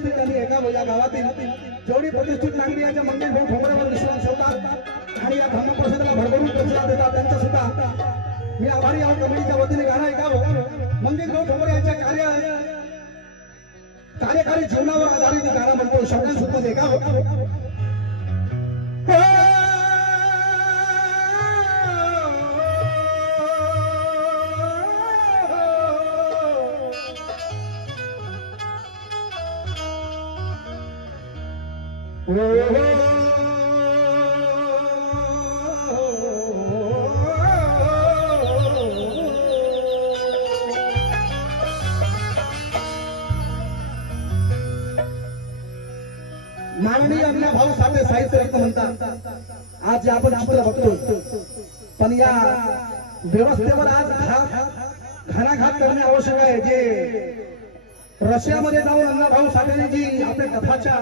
असतील त्यांनी एका या गावातील जेवढी प्रतिष्ठित नागरिक यांच्या मंगेश भाऊ ठोंबरेवर विश्वास ठेवतात आणि या धर्मप्रसादाला भरभरून प्रतिसाद देतात त्यांचा सुद्धा मी आभारी आहोत. कमिटीच्या वतीने गाणं ऐकावं. मंगेश भाऊ ठोंबरे यांच्या कार्यकारी जीवनावर आधारित गाणं म्हणतो. शब्दांसुद्धा ऐकावं. माननीय अण्णा भाऊ साठे साहित्य रत्न म्हणतात. आज जे आपण चित्र बघतो पण या व्यवस्थेवर आज घणाघात करणे आवश्यक आहे. जे रशियामध्ये जाऊन अण्णा भाऊ साठेने जी आपल्या कथाच्या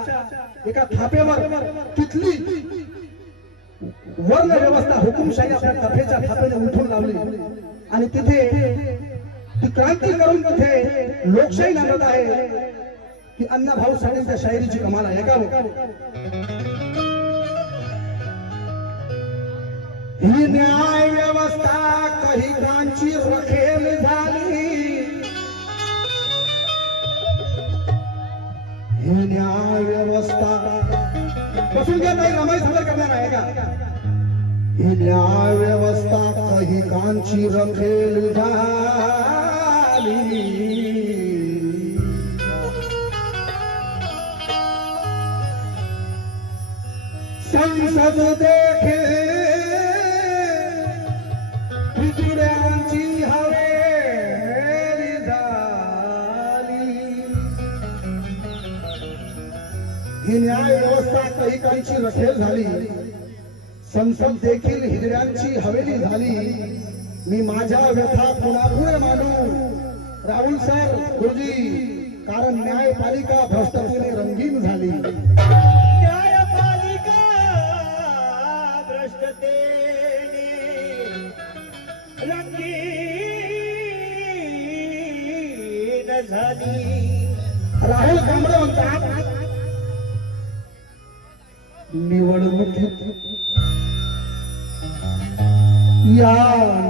एका थापेवर तिथली वर्ण व्यवस्था हुकुमशाही आपल्या कथेच्या थापेने उठून लावली आणि तिथे ती क्रांती करून तिथे लोकशाही नांदत आहे की अण्णा भाऊ साठेंच्या शायरीची कमाल आहे का. ही न्याय व्यवस्था काही कांची रखेल झाली. ही न्याय व्यवस्था बसून घ्या नाही रमाई सादर करणार आहे का. ही न्याय व्यवस्था काही कांची रखेल झाली. संसद देखे हिजड्यांची हवेली झाली. ही न्याय व्यवस्था काही काहींची रखेल झाली. संसद देखील हिजड्यांची हवेली झाली. मी माझ्या व्यथा कुणापुढे मानू राहुल सर गुरुजी, कारण न्यायपालिका भ्रष्टतेने रंगीन झाली. राहुल कांबळे म्हणतात निवडणुकीत या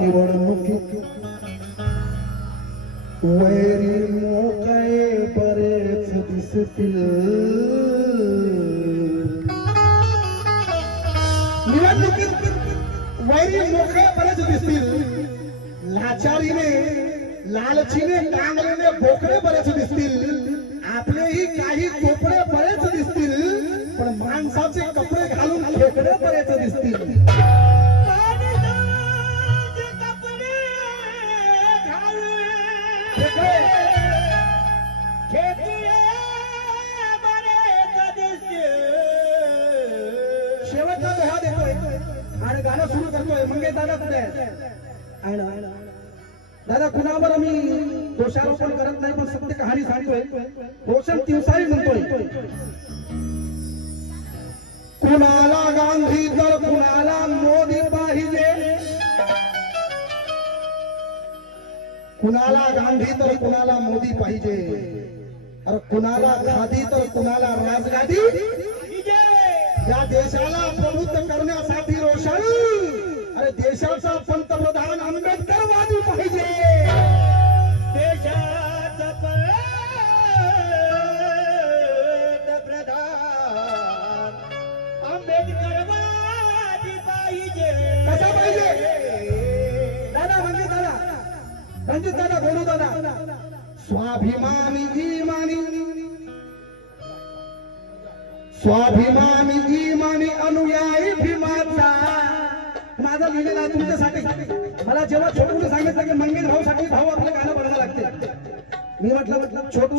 निवडणुकीत वैरी मोकळे बरेच दिसतील. निवडणुकीत वैरी मोकळे बरेच दिसतील. लाचारीने लालचीने कांगलेले बोकडे बरेच दिसतील. आपलेही काही कोपडे बरेच दिसतील. पण माणसाचे कपडे घालून खेकडे बरेच दिसतील. शेवटचा दोहा देतोय आणि गाणं सुरू करतोय. मंगेश दादा कुठे आहे? दादा कुणावर आम्ही दोषारोपण करत नाही पण सत्य कहाणी सांगतोय. रोशन तिवसाई म्हणतोय कुणाला गांधी तर कुणाला मोदी पाहिजे. कुणाला गांधी तर कुणाला मोदी पाहिजे. अरे कुणाला खादी तर कुणाला राजगादी. या देशाला प्रबुद्ध करण्यासाठी रोशन अरे देशाचा पंतप्रधान आंबेडकरवादी पाहिजे. देशाचा पंतप्रधान आंबेडकरवादी पाहिजे. कसा पाहिजे दादा? म्हणजे दादा रणजित दादा बोलू दादा. स्वाभिमानी इमानी स्वाभिमानी इमानी अनुयायी भीमाचा. माझा लिहिलेला तुमच्यासाठी. मला जेव्हा छोटू सांगितलं की मंगेश भाऊ साठी भाऊ आपलं गाणं बनावं लागते. मी म्हटलं छोटू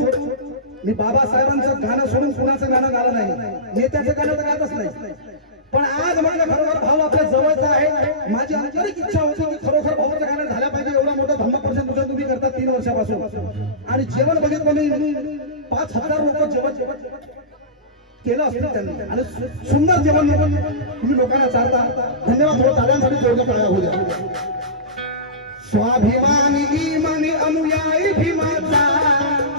मी बाबासाहेबांचं गाणं सोडून कुणाचं गाणं गाणं नाही. नेत्याचं गाणं तर गातच नाही. पण आज मला खरोखर भाऊ आपल्या जवळचा आहे. माझी आंतरिक इच्छा होती की खरोखर भाऊचं गाणं झालं पाहिजे. एवढा मोठा धम्मप्रसाद तुझं तुम्ही करता 3 वर्षापासून आणि जेवण बघितलं मी 5,000 लोक जेवण केलं असतं त्यांनी आणि सुंदर जेवण तुम्ही लोकांना चालता. धन्यवाद. थोडं ताल्यांसाठी जोडलं करायला होऊ द्या. स्वाभिमानी इमानी अनुयायी भीमाचा.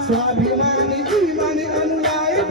स्वाभिमानी इमानी अनुयायी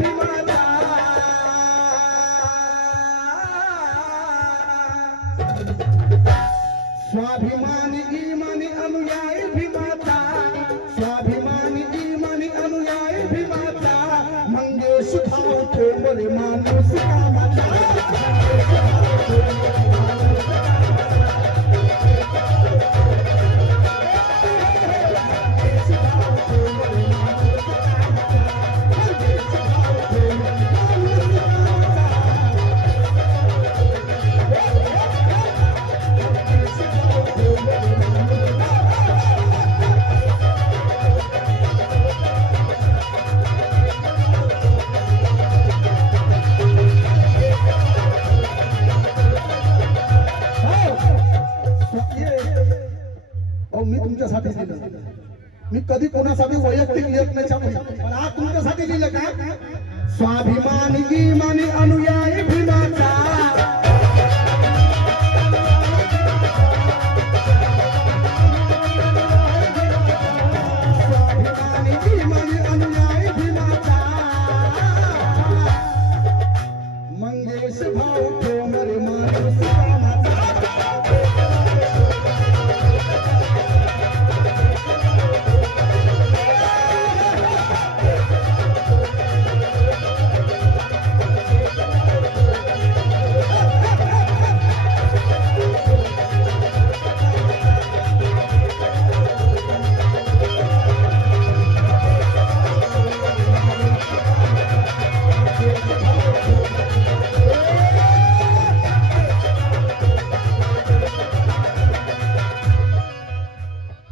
अहो मी तुमच्यासाठी लिहिलं. मी कधी कोणासाठी वैयक्तिक लिहित नाही छापी, पण आज तुमच्यासाठी लिहिलं का? स्वाभिमानी इमानी अनुयायी भीमाचा, स्वाभिमानी इमानी अनुयायी भीमाचा, मंगेश भाऊ ठोंबरे माणूस कामाचा.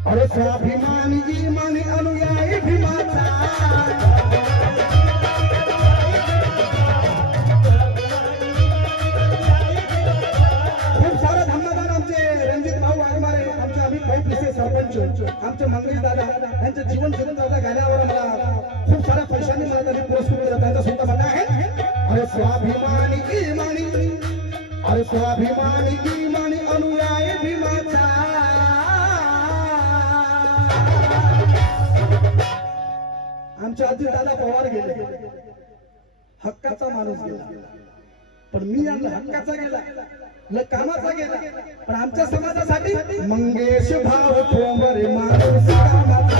अरे स्वाभिमानी इमानी अनुयायी भीमाचा, खूप सारे धन्यवाद आमचे रणजित भाऊ वाघमारे, आमचे अमित भाऊ पिसे सरपंच, आमचे मंगेश दादा यांचे जीवन जगून जाता गाण्यावर मला खूप साऱ्या पैशांनी मला त्यांनी पुरस्कृत केला. त्यांचा सुद्धा म्हणणं आहे अरे स्वाभिमानी इमानी, अरे स्वाभिमानी इमानी अनुयायी भीमाचा. आमचे अजित दादा पवार गेले, हक्काचा माणूस गेला, पण मी यांना हक्काचा गेला ल कामाचा गेला, पण आमच्या समाजासाठी मंगेश भाऊ ठोंबरे माणूस कामाचा.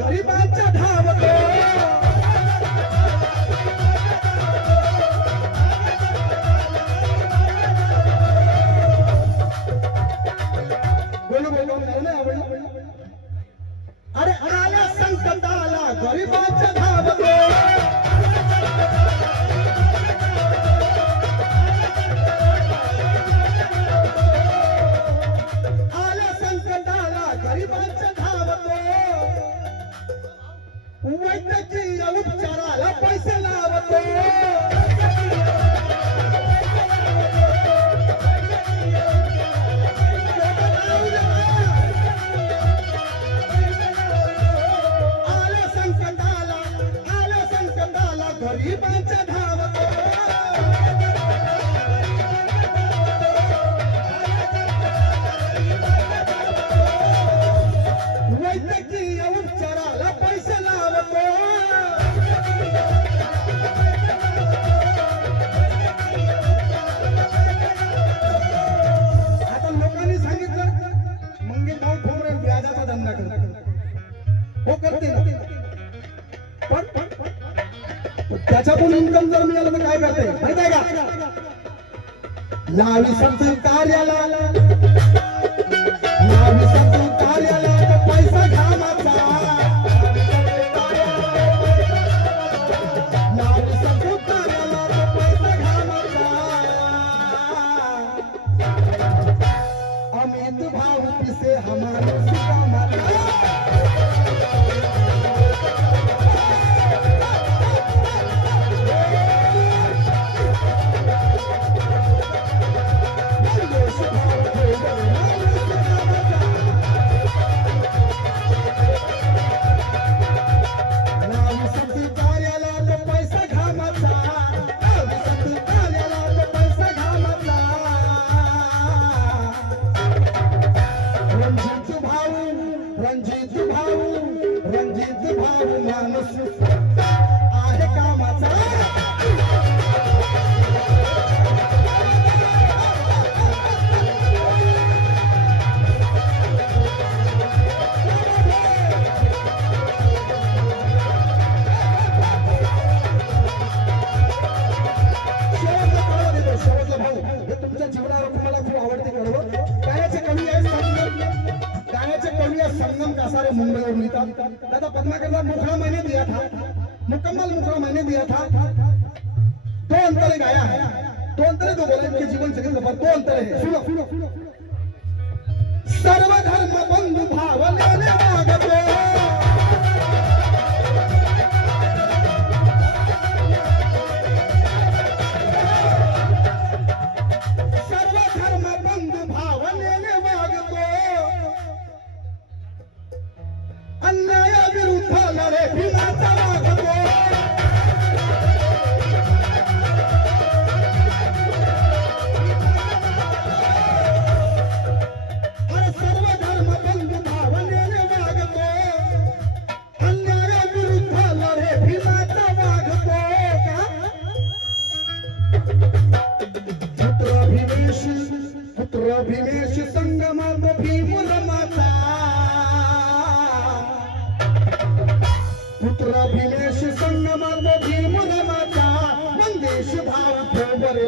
गरिबांच्या धावतो, अरे आल्या संकटाला गरिबांच्या धावतो, आल्या संकटाला गरिबांच्या धावतो, वैद्यकीय उपचाराला पैसे लावतो, आल्या संकटाला गरिबांच्या धावतो. वैद्यकीय उपचाराला पैसे लावतो, आता लोकांनी सांगितलं मंगेश भाऊ ठोंबरे व्याजाचा धंदा करतात, हो करते ना, पण त्याच्यातून इन्कम जर मिळालं तर काय करते माहित आहे का? लावी सरकारी कार्याला, लावी सरकारी कार्याला तर पैसा घामाचा, लावी सरकारी कार्याला तर पैसा घामाचा. अमित भाऊ पिसे हमारे कामाचा. रणजित भाऊ माणूस आहे कामाचा. दादा पद्माकर मुखड़ा मैंने दिया था, मुकम्मल मुखड़ा मैंने दिया था। दो अंतरे गाया है, दो अंतरे तो बोले इनके जीवन चक्र पर दो अंतरे हैं। सुनो सुनो सुनो सर्वधर्म बंधु भाव लेने मागतो, सर्वधर्म बंधु भाव लेने मागतो, अन्याय विरुद्ध लढे भीमाचा मागतो। भीमेश संगमात भीम रमाचा, पुत्र भीमेश संगमात भीम रमाचा, मंगेश भाव बरे